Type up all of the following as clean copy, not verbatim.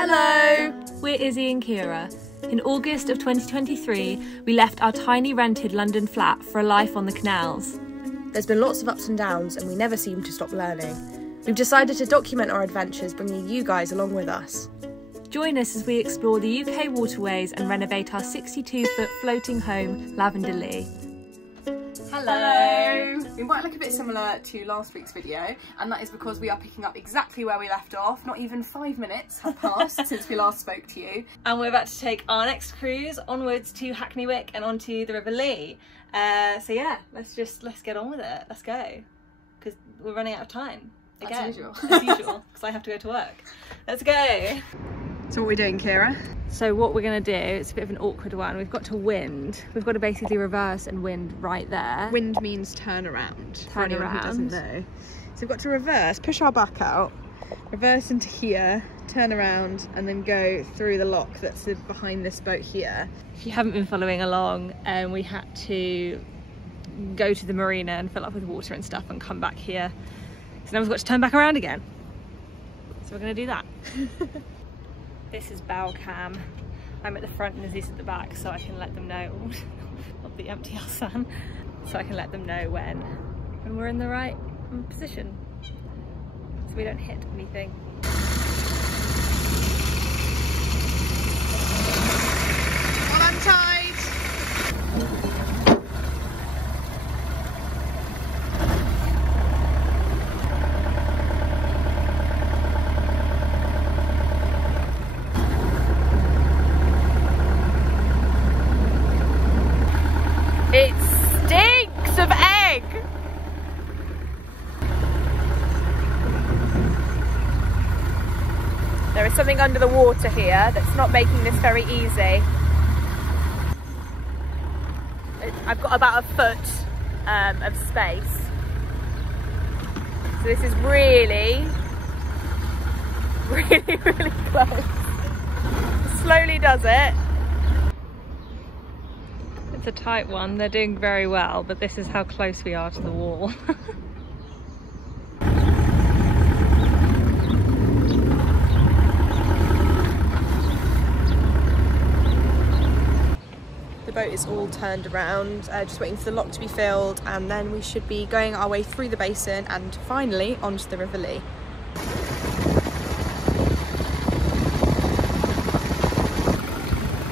Hello! We're Izzie and Ciara. In August of 2023, we left our tiny rented London flat for a life on the canals. There's been lots of ups and downs and we never seem to stop learning. We've decided to document our adventures, bringing you guys along with us. Join us as we explore the UK waterways and renovate our 62-foot floating home, Lavender Lee. Hello! We might look a bit similar to last week's video, and that is because we are picking up exactly where we left off. Not even 5 minutes have passed since we last spoke to you. And we're about to take our next cruise onwards to Hackney Wick and onto the River Lee. So yeah, let's get on with it. Let's go, because we're running out of time again. As usual. As usual, because I have to go to work. Let's go. So what are we doing, Ciara? So what we're going to do, it's a bit of an awkward one. We've got to wind. We've got to basically reverse and wind right there. Wind means turn around. For Turn anyone around. who doesn't know. So we've got to reverse, push our back out, reverse into here, turn around, and then go through the lock that's behind this boat here. If you haven't been following along, we had to go to the marina and fill up with water and stuff and come back here. So now we've got to turn back around again. So we're going to do that. This is bow cam. I'm at the front and Izzie's at the back, so I can let them know, not the empty sun, so I can let them know when we're in the right position, so we don't hit anything. Well, I'm tied. It stinks of egg! There is something under the water here that's not making this very easy. I've got about a foot of space. So this is really, really close. Slowly does it. It's a tight one. They're doing very well, but this is how close we are to the wall. The boat is all turned around, just waiting for the lock to be filled, and then we should be going our way through the basin and finally onto the River Lee.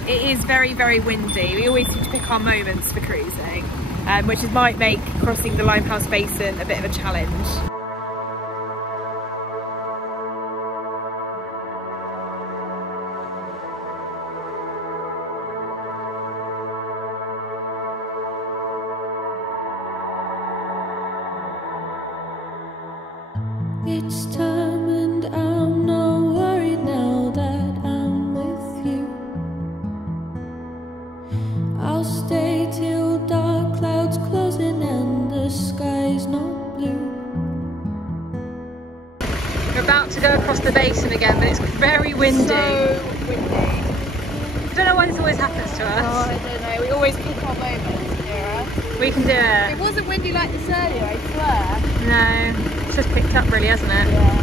It is very, very windy. We always seem to pick our moments for cruising, which might make crossing the Limehouse basin a bit of a challenge. It's time and I'm not worried now that I'm with you. I'll stay till dark clouds closing and the sky's not blue. We're about to go across the basin again, but it's very windy. So windy. I don't know why this always happens to us. Oh, I don't know. We always pick our moments, Ciara. We can do it. It wasn't windy like this earlier, I swear. No, it's just picked up really, hasn't it? Yeah.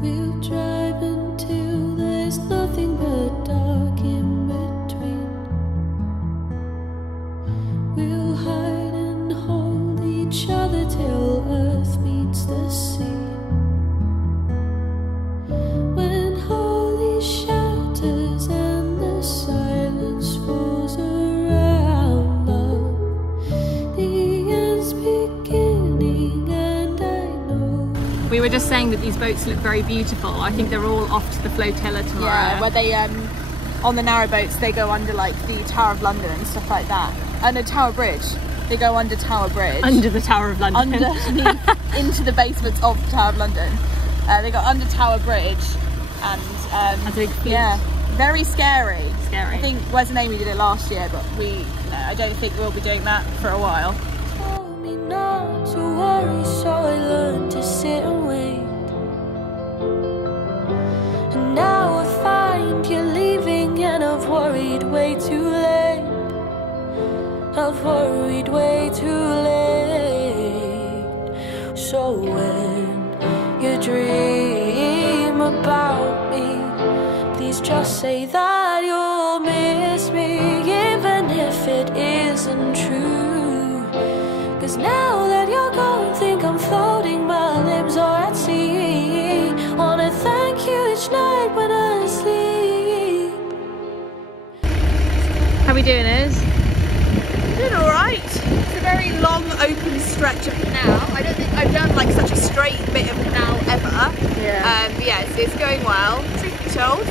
We'll drive until there's nothing but dark in between. We'll hide and hold each other till earth meets the sea. When holy shatters and the silence falls around love, the end's beginning and I know. We were just saying that these boats look very beautiful. I think they're all off to the flotilla tomorrow. Yeah, where they, on the narrowboats, they go under like the Tower of London and stuff like that. And the Tower Bridge. They go under Tower Bridge. Under the Tower of London. Underneath, into the basements of the Tower of London. They go under Tower Bridge and As a big fleet. yeah, very scary. Scary. I think Wes and Amy did it last year, but I don't think we'll be doing that for a while. Told me not to worry, so I learned to sit and wait. worried way too late. I've worried way too late. So when you dream about me, please just say that you'll miss me, even if it isn't true. 'Cause now that you're gone, think I'm floating, my limbs are at sea. Wanna thank you each night when I sleep. How we doing, Iz? Doing all right. It's a very long open stretch of canal. I don't think I've done like such a straight bit of canal ever. Yeah. But yeah, it's going well. Truth be told,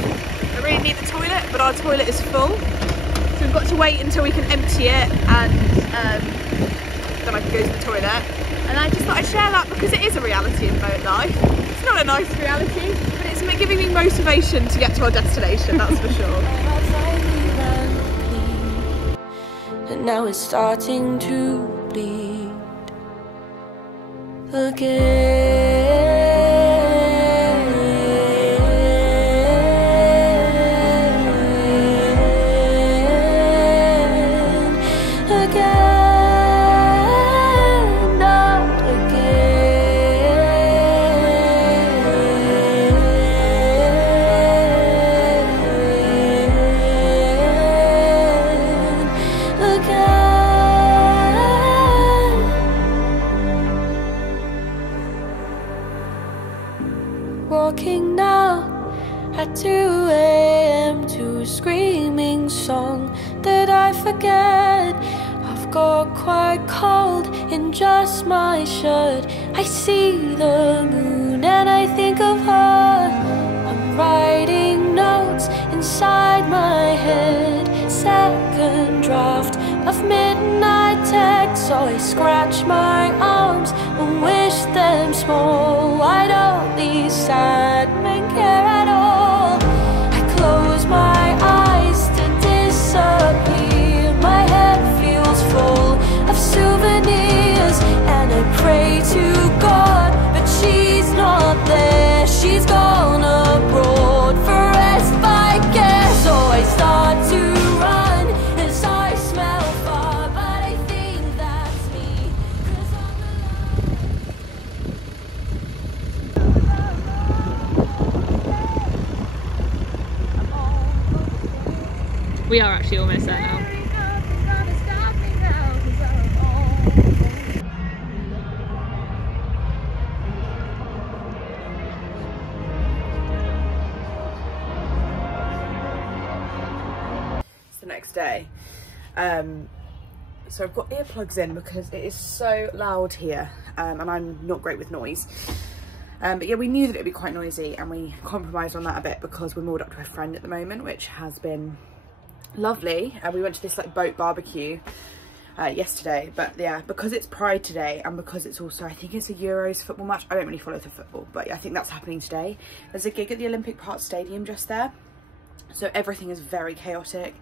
I really need the toilet, but our toilet is full, so we've got to wait until we can empty it, and then I can go to the toilet. And I just thought I'd share that because it is a reality in boat life. It's not a nice reality, but it's giving me motivation to get to our destination, that's for sure. And now it's starting to bleed again. Walking now at 2 AM to a screaming song that I forget. I've got quite cold in just my shirt. I see the moon and I think of her. I'm writing notes inside my head. Second draft of midnight text, so I scratch my arms and wish them small. Why don't these sad men care at all? I close my eyes to disappear. My head feels full of souvenirs, and I pray to God, but she's not there. She's gone abroad for rest, I guess. So I start to run as I smell far, but I think that's me, 'cause I'm We are actually almost there now. The next day, so I've got earplugs in because it is so loud here, and I'm not great with noise, but yeah, we knew that it would be quite noisy, and we compromised on that a bit because we're moored up to a friend at the moment, which has been lovely. We went to this like boat barbecue yesterday, but yeah, because it's Pride today, and because it's also, I think it's a Euros football match. I don't really follow the football, but yeah, I think that's happening today. There's a gig at the Olympic Park Stadium just there, so everything is very chaotic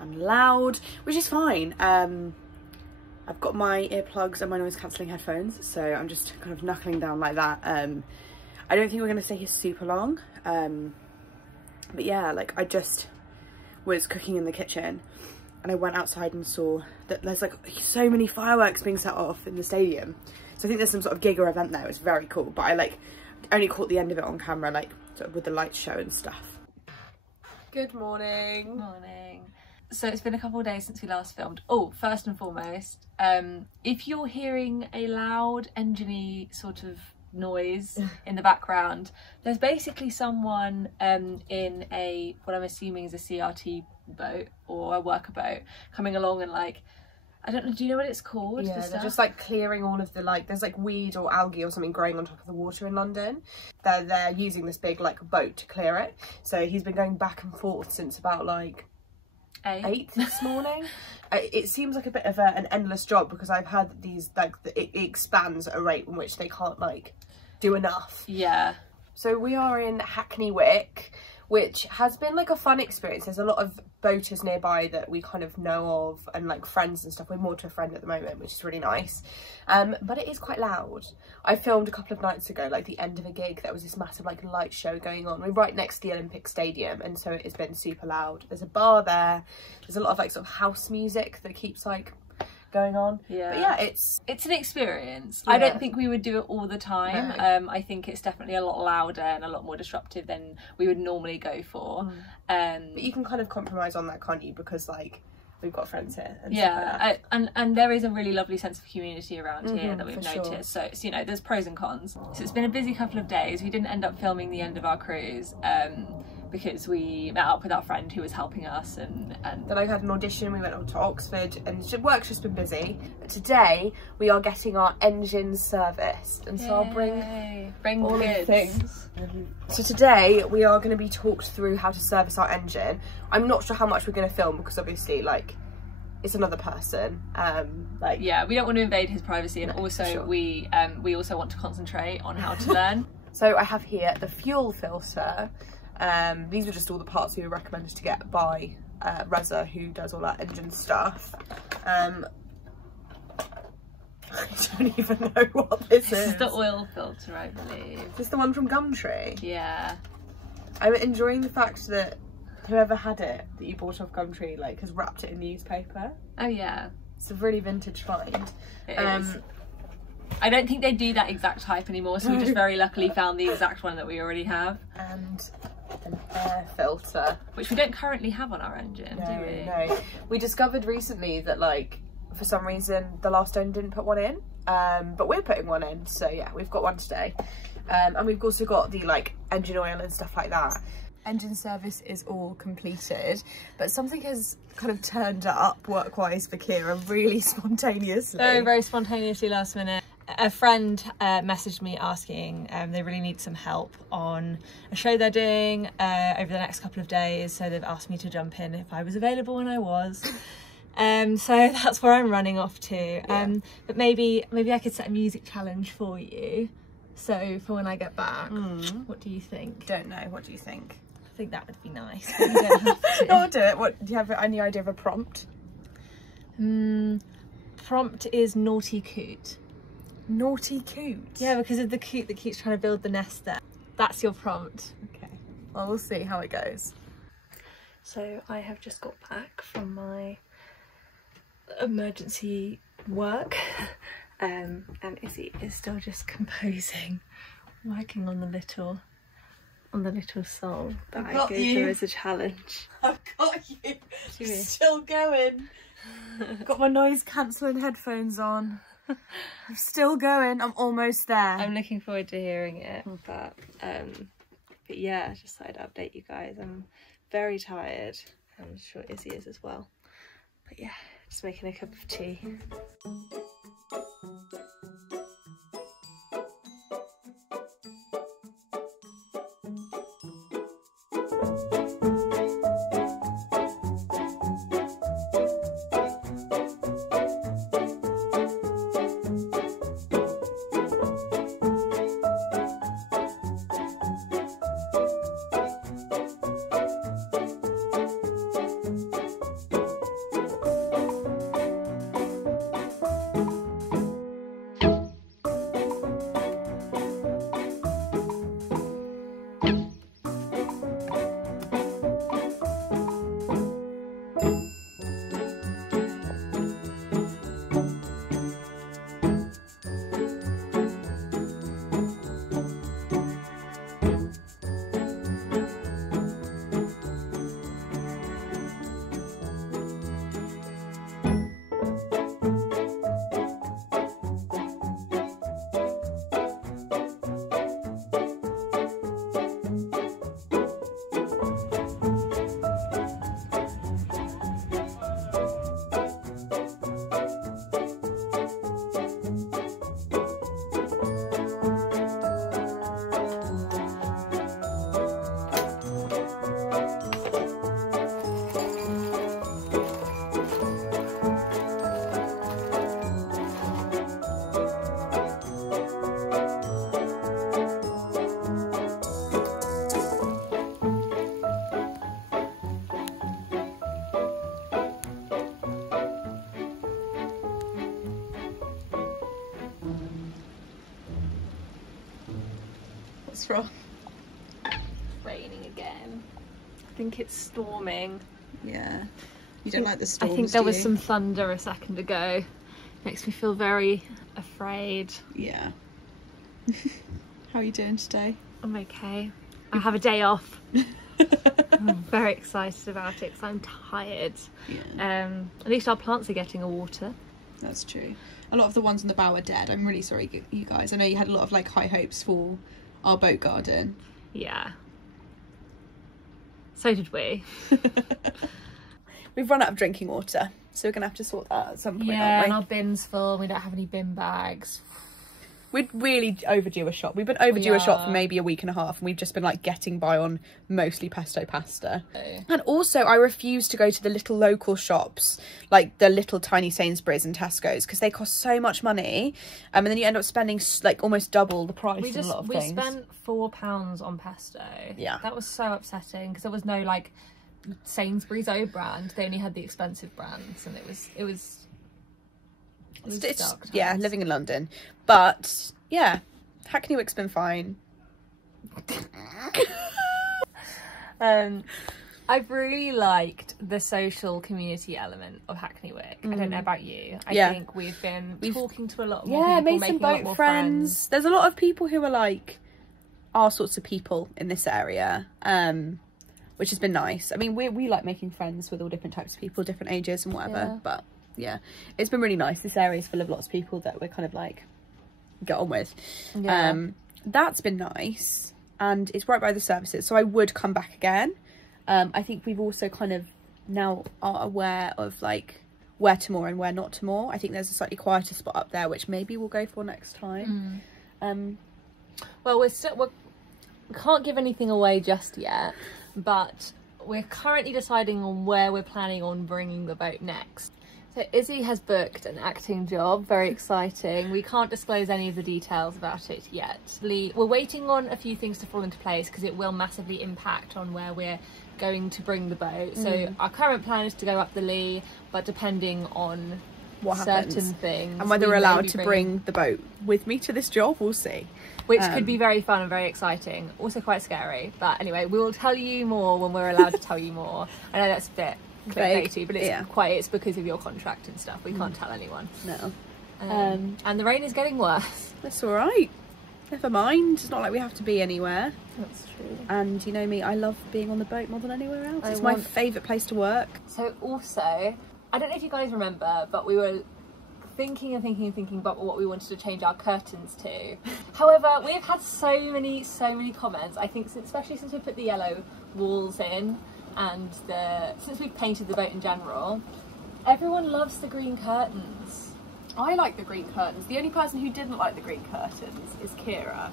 and loud, which is fine. I've got my earplugs and my noise cancelling headphones, so I'm just kind of knuckling down like that. I don't think we're going to stay here super long, but yeah, like I just was cooking in the kitchen and I went outside and saw that there's like so many fireworks being set off in the stadium. So I think there's some sort of gig or event there. It's very cool, but I like only caught the end of it on camera, like sort of with the light show and stuff. Good morning. Morning. So it's been a couple of days since we last filmed. Oh, first and foremost, if you're hearing a loud engine-y sort of noise in the background, there's basically someone in a, what I'm assuming is a CRT boat or a worker boat, coming along and like, I don't know, do you know what it's called? Yeah, they're just like clearing all of the, like, there's like weed or algae or something growing on top of the water in London. They're using this big like boat to clear it. So he's been going back and forth since about like 8 this morning. It seems like a bit of an endless job because I've had these like it expands at a rate in which they can't like do enough. Yeah. So we are in Hackney Wick, which has been like a fun experience. There's a lot of boaters nearby that we kind of know of, and like friends and stuff. We're more to a friend at the moment, which is really nice, but it is quite loud. I filmed a couple of nights ago, like the end of a gig, there was this massive like light show going on. We're right next to the Olympic Stadium, and so it has been super loud. There's a bar there, there's a lot of like sort of house music that keeps like going on. Yeah, but yeah, it's an experience. Yeah. I don't think we would do it all the time. No. I think it's definitely a lot louder and a lot more disruptive than we would normally go for. But you can kind of compromise on that, can't you, because like we've got friends here and yeah, stuff like and there is a really lovely sense of community around here that we've noticed. Sure. So it's, you know, there's pros and cons. So it's been a busy couple of days. We didn't end up filming the end of our cruise because we met up with our friend who was helping us, and then I had an audition. We went on to Oxford, and work's just been busy. But today we are getting our engine serviced, and so I'll bring all goods. the things. So today we are going to be talked through how to service our engine. I'm not sure how much we're going to film because obviously like it's another person. Like yeah, we don't want to invade his privacy, and also sure. we also want to concentrate on how to learn. So I have here the fuel filter. These were just all the parts we were recommended to get by Reza, who does all our engine stuff. I don't even know what this is. This is the oil filter, I believe. Is this the one from Gumtree? Yeah. I'm enjoying the fact that whoever had it that you bought off Gumtree like has wrapped it in newspaper. Oh yeah. It's a really vintage find. It is. I don't think they do that exact type anymore, so we just very luckily found the exact one that we already have. And an air filter, which we don't currently have on our engine, do we? No. We discovered recently that like for some reason the last owner didn't put one in, but we're putting one in, so yeah, we've got one today. And we've also got the like engine oil and stuff like that. Engine service is all completed, but something has kind of turned up work-wise for Ciara really spontaneously. Very spontaneously, last minute. A friend messaged me asking they really need some help on a show they're doing over the next couple of days, so they've asked me to jump in if I was available, and I was. So that's where I'm running off to. Yeah. But maybe I could set a music challenge for you, so for when I get back. What do you think? Don't know, what do you think? I think that would be nice, but you don't have to. I'll do it. What, do you have any idea of a prompt? Prompt is naughty coot. Naughty coot? Yeah, because of the coot that keeps trying to build the nest there. That's your prompt. Okay, well, we'll see how it goes. So I have just got back from my emergency work, and Izzy is still just composing, working on the little song that I gave her as a challenge. I've got you. Still going. Got my noise cancelling headphones on. I'm still going. I'm almost there. I'm looking forward to hearing it, but yeah, I just thought I'd update you guys. I'm very tired. I'm sure Izzy is as well. But yeah, just making a cup of tea. this from? Raining again. I think it's storming. Yeah. You don't like the storms, I think there was some thunder a second ago. Makes me feel very afraid. Yeah. How are you doing today? I'm okay. I have a day off. I'm very excited about it because I'm tired. Yeah. At least our plants are getting a water. That's true. A lot of the ones on the bow are dead. I'm really sorry, you guys. I know you had a lot of like high hopes for our boat garden. Yeah. So did we. We've run out of drinking water, so we're gonna have to sort that at some point, Yeah, aren't we? and our bin's full. We don't have any bin bags. We're really overdue a shot. We've been overdue a shot for maybe a week and a half, and we've just been like getting by on mostly pesto pasta. And also I refuse to go to the little local shops, like the little tiny Sainsbury's and Tesco's, because they cost so much money, and then you end up spending like almost double the price on a lot of things. We spent £4 on pesto. Yeah. That was so upsetting because there was no like Sainsbury's own brand. They only had the expensive brands, and it was yeah, living in London. But yeah, Hackney Wick's been fine. I've really liked the social community element of Hackney Wick. I don't know about you. I think we've been talking to a lot more people, made making some a lot boat more friends. There's a lot of people who are like our sorts of people in this area, which has been nice. I mean, we like making friends with all different types of people, different ages and whatever. Yeah. But yeah, it's been really nice. This area is full of lots of people that we're kind of like get on with. Yeah. That's been nice, and it's right by the services, so I would come back again. I think we've also kind of now are aware of like where to moor and where not to moor. I think there's a slightly quieter spot up there which maybe we'll go for next time. Well, we can't give anything away just yet, but we're currently deciding on where we're planning on bringing the boat next. So Izzy has booked an acting job, very exciting. We can't disclose any of the details about it yet. We're waiting on a few things to fall into place because it will massively impact on where we're going to bring the boat. So our current plan is to go up the Lee, but depending on What certain happens things, and whether we we're may allowed be to bringing- bring the boat with me to this job, we'll see. which could be very fun and very exciting, also quite scary, but anyway, we will tell you more when we're allowed to tell you more. I know that's a bit clickbaity, but it's because of your contract and stuff. We can't tell anyone. No. And the rain is getting worse. That's all right, never mind. It's not like we have to be anywhere. That's true. And you know me, I love being on the boat more than anywhere else. It's I my want- favourite place to work. So also, I don't know if you guys remember, but we were thinking about what we wanted to change our curtains to. However, we've had so many comments, I think, especially since we put the yellow walls in and since we've painted the boat in general, everyone loves the green curtains. I like the green curtains. The only person who didn't like the green curtains is Ciara.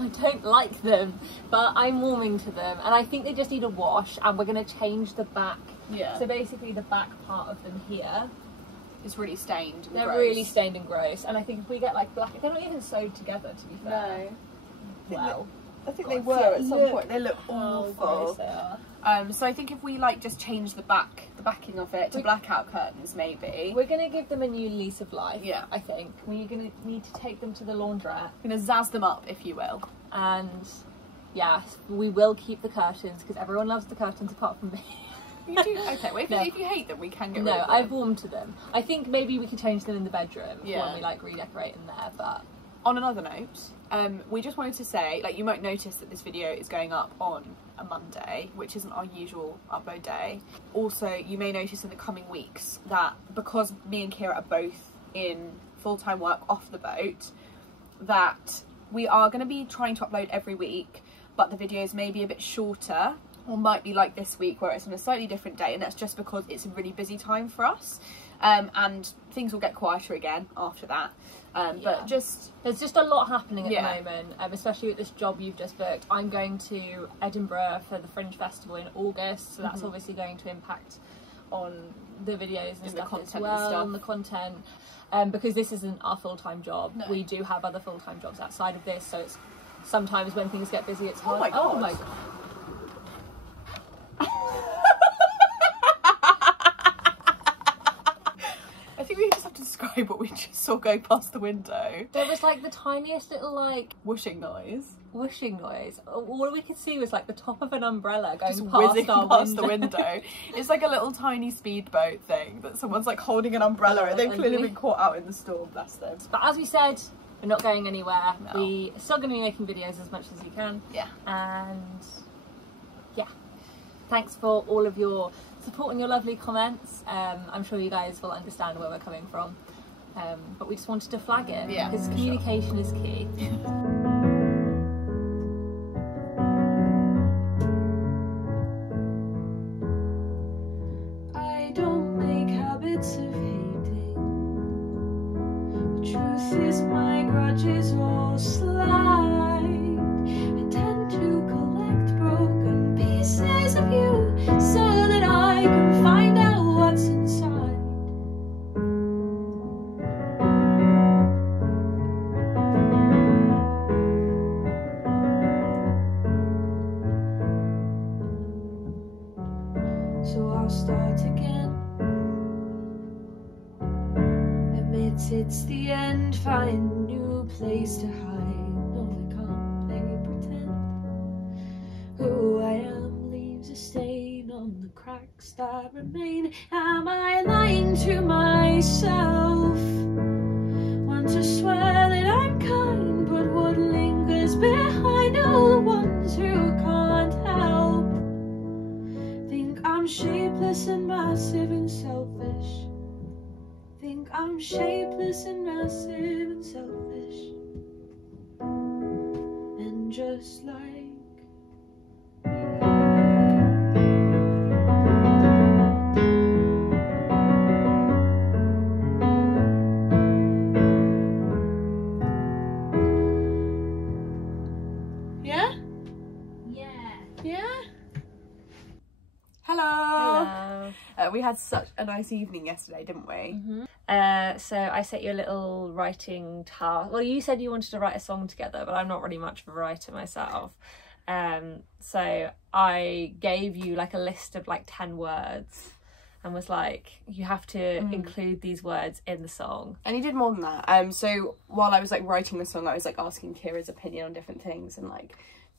I don't like them, but I'm warming to them, and I think they just need a wash, and we're going to change the back. Yeah. So basically the back part of them here, It's really stained and they're gross. really stained and gross, and I think if we get like black, they're not even sewed together, to be fair. No. Well, I think God, they were at some point. They look how gross awful. they are. So I think if we like just change the backing of it to blackout curtains, maybe. We're going to give them a new lease of life, Yeah. I think. We're going to need to take them to the laundrette, We're gonna zazz them up, if you will. and yeah, we will keep the curtains, because everyone loves the curtains apart from me. You do? Okay, well, No. if you hate them, we can get rid No, of them. I've warmed to them. I think maybe we could change them in the bedroom Yeah. when we like redecorate in there, but On another note, we just wanted to say, like, you might notice that this video is going up on a Monday, which isn't our usual upload day. Also, you may notice in the coming weeks that because me and Ciara are both in full-time work off the boat, that we are going to be trying to upload every week, but the videos may be a bit shorter, or might be like this week where it's on a slightly different day, and that's just because it's a really busy time for us, and things will get quieter again after that. But there's just a lot happening at Yeah. the moment, especially with this job you've just booked. I'm going to Edinburgh for the Fringe Festival in August, so that's obviously going to impact on the videos and the stuff content as and well, stuff. on the content. Because this isn't our full-time job. No. We do have other full-time jobs outside of this, so it's sometimes when things get busy, it's hard. my God. Oh my God. I think we just have to describe what we just saw going past the window. There was like the tiniest little like Whooshing noise. whooshing noise. All we could see was like the top of an umbrella going Just past whizzing our past window. the window. It's like a little tiny speedboat thing that someone's like holding an umbrella and they've clearly been caught out in the storm, bless them. But as we said, we're not going anywhere. No. We are still going to be making videos as much as we can. Yeah. And yeah, thanks for all of your support and your lovely comments. I'm sure you guys will understand where we're coming from. But we just wanted to flag it, because communication is key. I don't make habits of hating. The truth is my grudges all slide. I tend to collect broken pieces of you so that I can find out what's inside. So I'll start again. Admit it's the end, find a new place to hide. No, I can't play pretend. Who I am leaves a stain on the cracks that remain. Am I lying to myself? Want to swear that I'm kind, but what lingers behind all the ones who can't help? Think I'm shapeless and massive and selfish. Think I'm shapeless and massive and selfish. And just like Yeah? Yeah. Yeah? Hello. We had such a nice evening yesterday, didn't we? So I set you a little writing task. Well, you said you wanted to write a song together, but I'm not really much of a writer myself. So I gave you like a list of like 10 words and was like, you have to include these words in the song. And he did more than that. So while I was like writing the song, I was like asking Ciara's opinion on different things, and like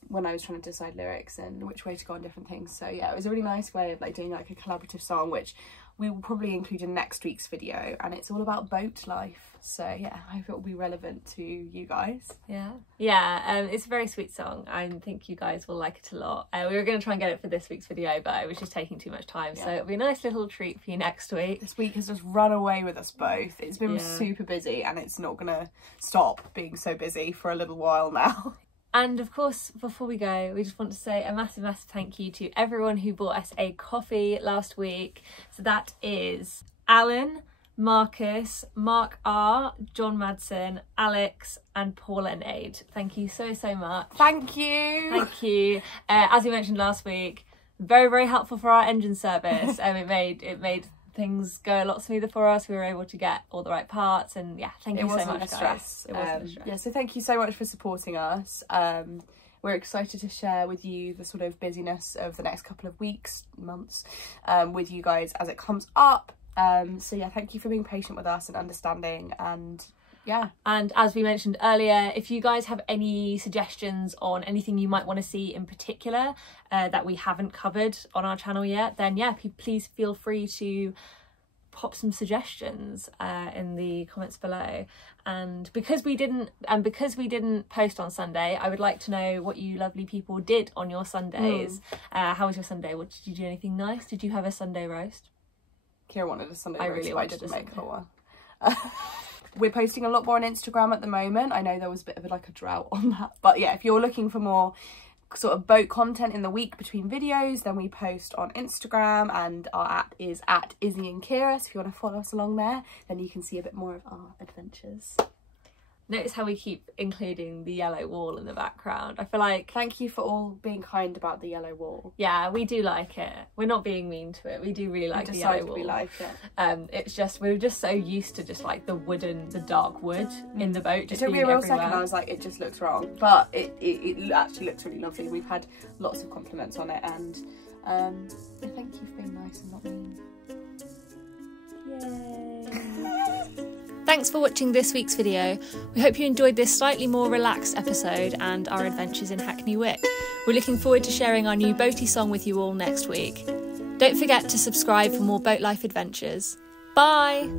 when I was trying to decide lyrics and which way to go on different things. So yeah, it was a really nice way of like doing like a collaborative song, which we will probably include in next week's video, and it's all about boat life. So yeah, I hope it will be relevant to you guys. Yeah, it's a very sweet song. I think you guys will like it a lot. We were going to try and get it for this week's video, but it was just taking too much time. So it'll be a nice little treat for you next week. This week has just run away with us both. It's been super busy, and it's not gonna stop being so busy for a little while now. And of course, before we go, we just want to say a massive, massive thank you to everyone who bought us a coffee last week. So that is Alan, Marcus, Mark R, John Madsen, Alex and Paula and Aid. Thank you so much. Thank you. Thank you. As we mentioned last week, very, very helpful for our engine service. It made things go a lot smoother for us. We were able to get all the right parts, and yeah, thank you so much, guys. It wasn't a stress. Yeah, so thank you so much for supporting us. We're excited to share with you the sort of busyness of the next couple of weeks, months, with you guys as it comes up. So yeah, thank you for being patient with us and understanding, and yeah. And as we mentioned earlier, if you guys have any suggestions on anything you might want to see in particular that we haven't covered on our channel yet, then yeah, please feel free to pop some suggestions in the comments below. And because we didn't post on Sunday, I would like to know what you lovely people did on your Sundays. How was your Sunday? Did you do anything nice? Did you have a Sunday roast? Ciara wanted a Sunday roast, really but I didn't make her one. We're posting a lot more on Instagram at the moment. I know there was a bit of a drought on that, but yeah, if you're looking for more sort of boat content in the week between videos, then we post on Instagram, and our app is at Izzie and Ciara. So if you want to follow us along there, then you can see a bit more of our adventures. Notice how we keep including the yellow wall in the background. I feel like... Thank you for all being kind about the yellow wall. Yeah, we do like it. We're not being mean to it. We do really like the yellow wall. We like it. It's just, we're just so used to just like the dark wood in the boat. Just it took me a real second. I was like, it just looks wrong. But it actually looks really lovely. We've had lots of compliments on it, and thank you for being nice and not mean. Yay. Thanks for watching this week's video. We hope you enjoyed this slightly more relaxed episode and our adventures in Hackney Wick. We're looking forward to sharing our new boaty song with you all next week. Don't forget to subscribe for more boat life adventures. Bye!